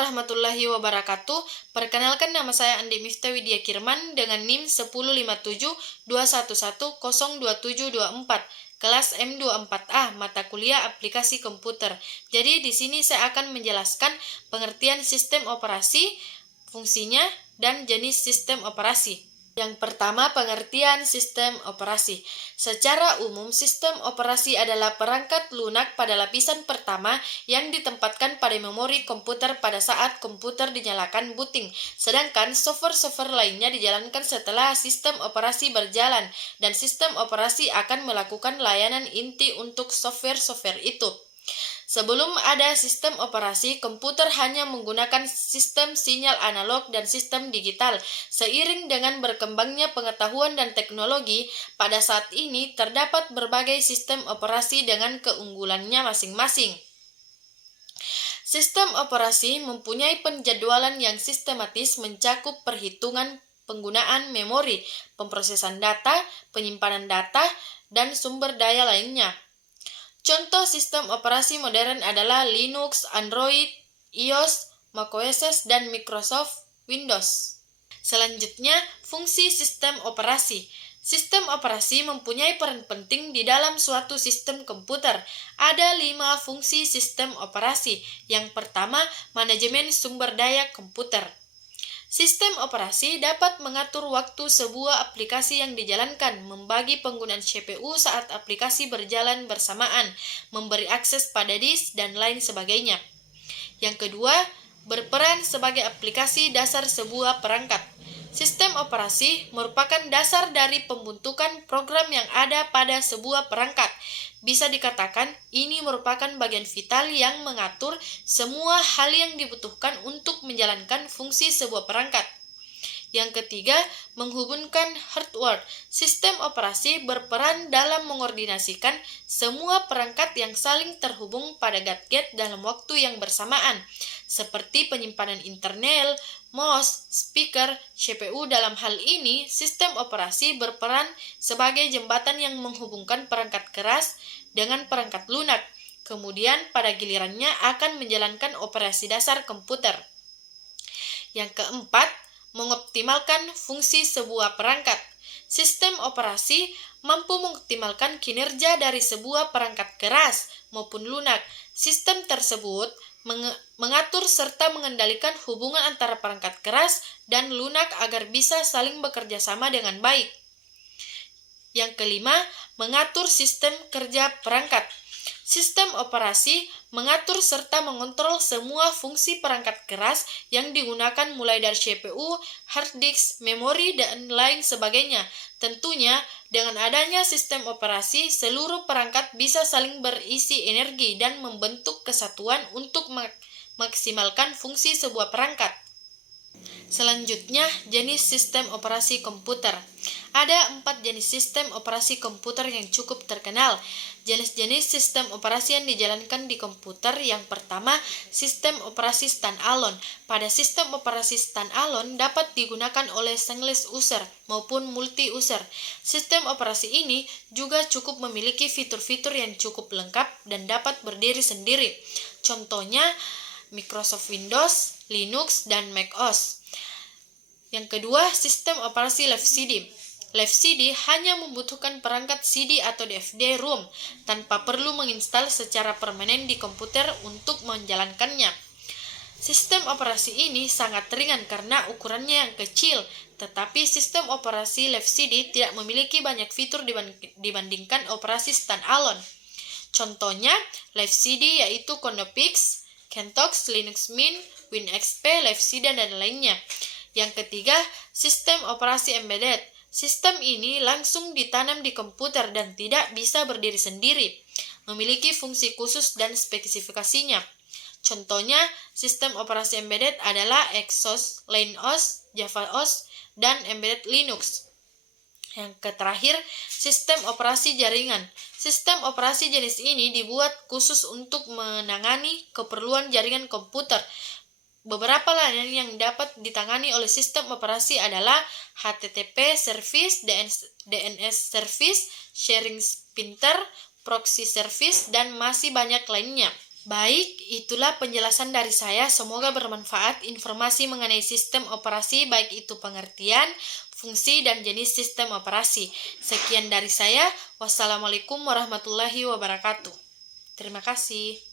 warahmatullahi wabarakatuh. Perkenalkan, nama saya Andi Miftah Widya Kirman dengan NIM 1057211002724, kelas M24A, mata kuliah aplikasi komputer. Jadi di sini saya akan menjelaskan pengertian sistem operasi, fungsinya, dan jenis sistem operasi. Yang pertama, pengertian sistem operasi. Secara umum, sistem operasi adalah perangkat lunak pada lapisan pertama yang ditempatkan pada memori komputer pada saat komputer dinyalakan booting, sedangkan software-software lainnya dijalankan setelah sistem operasi berjalan, dan sistem operasi akan melakukan layanan inti untuk software-software itu. Sebelum ada sistem operasi, komputer hanya menggunakan sistem sinyal analog dan sistem digital. Seiring dengan berkembangnya pengetahuan dan teknologi, pada saat ini terdapat berbagai sistem operasi dengan keunggulannya masing-masing. Sistem operasi mempunyai penjadwalan yang sistematis mencakup perhitungan penggunaan memori, pemrosesan data, penyimpanan data, dan sumber daya lainnya. Contoh sistem operasi modern adalah Linux, Android, iOS, macOS, dan Microsoft Windows. Selanjutnya, fungsi sistem operasi. Sistem operasi mempunyai peran penting di dalam suatu sistem komputer. Ada 5 fungsi sistem operasi. Yang pertama, manajemen sumber daya komputer. Sistem operasi dapat mengatur waktu sebuah aplikasi yang dijalankan, membagi penggunaan CPU saat aplikasi berjalan bersamaan, memberi akses pada disk, dan lain sebagainya. Yang kedua, berperan sebagai aplikasi dasar sebuah perangkat. Sistem operasi merupakan dasar dari pembentukan program yang ada pada sebuah perangkat. Bisa dikatakan, ini merupakan bagian vital yang mengatur semua hal yang dibutuhkan untuk menjalankan fungsi sebuah perangkat. Yang ketiga, menghubungkan hardware. Sistem operasi berperan dalam mengordinasikan semua perangkat yang saling terhubung pada gadget dalam waktu yang bersamaan, seperti penyimpanan internal, mouse, speaker, CPU. Dalam hal ini, sistem operasi berperan sebagai jembatan yang menghubungkan perangkat keras dengan perangkat lunak. Kemudian, pada gilirannya akan menjalankan operasi dasar komputer. Yang keempat, mengoptimalkan fungsi sebuah perangkat. Sistem operasi mampu mengoptimalkan kinerja dari sebuah perangkat keras maupun lunak. Sistem tersebut mengatur serta mengendalikan hubungan antara perangkat keras dan lunak agar bisa saling bekerja sama dengan baik. Yang kelima, mengatur sistem kerja perangkat. Sistem operasi mengatur serta mengontrol semua fungsi perangkat keras yang digunakan mulai dari CPU, hard disk, memori, dan lain sebagainya. Tentunya, dengan adanya sistem operasi, seluruh perangkat bisa saling berisi energi dan membentuk kesatuan untuk memaksimalkan fungsi sebuah perangkat. Selanjutnya, jenis sistem operasi komputer. Ada 4 jenis sistem operasi komputer yang cukup terkenal. Jenis-jenis sistem operasi yang dijalankan di komputer. Yang pertama, sistem operasi standalone. Pada sistem operasi standalone dapat digunakan oleh single user maupun multi-user. Sistem operasi ini juga cukup memiliki fitur-fitur yang cukup lengkap dan dapat berdiri sendiri. Contohnya, Microsoft Windows, Linux, dan macOS. Yang kedua, sistem operasi Live CD. Live CD hanya membutuhkan perangkat CD atau DVD-ROM tanpa perlu menginstal secara permanen di komputer untuk menjalankannya. Sistem operasi ini sangat ringan karena ukurannya yang kecil, tetapi sistem operasi Live CD tidak memiliki banyak fitur dibandingkan operasi standalone. Contohnya, Live CD yaitu Conopix, CentOS, Linux Mint, WinXP, Live CD, dan lainnya. Yang ketiga, sistem operasi embedded. Sistem ini langsung ditanam di komputer dan tidak bisa berdiri sendiri, memiliki fungsi khusus dan spesifikasinya. Contohnya, sistem operasi embedded adalah Exos, LineOS, JavaOS, dan Embedded Linux. Yang terakhir, sistem operasi jaringan. Sistem operasi jenis ini dibuat khusus untuk menangani keperluan jaringan komputer. Beberapa layanan yang dapat ditangani oleh sistem operasi adalah HTTP service, DNS service, sharing printer, proxy service, dan masih banyak lainnya. Baik, itulah penjelasan dari saya. Semoga bermanfaat informasi mengenai sistem operasi, baik itu pengertian, fungsi, dan jenis sistem operasi. Sekian dari saya. Wassalamualaikum warahmatullahi wabarakatuh. Terima kasih.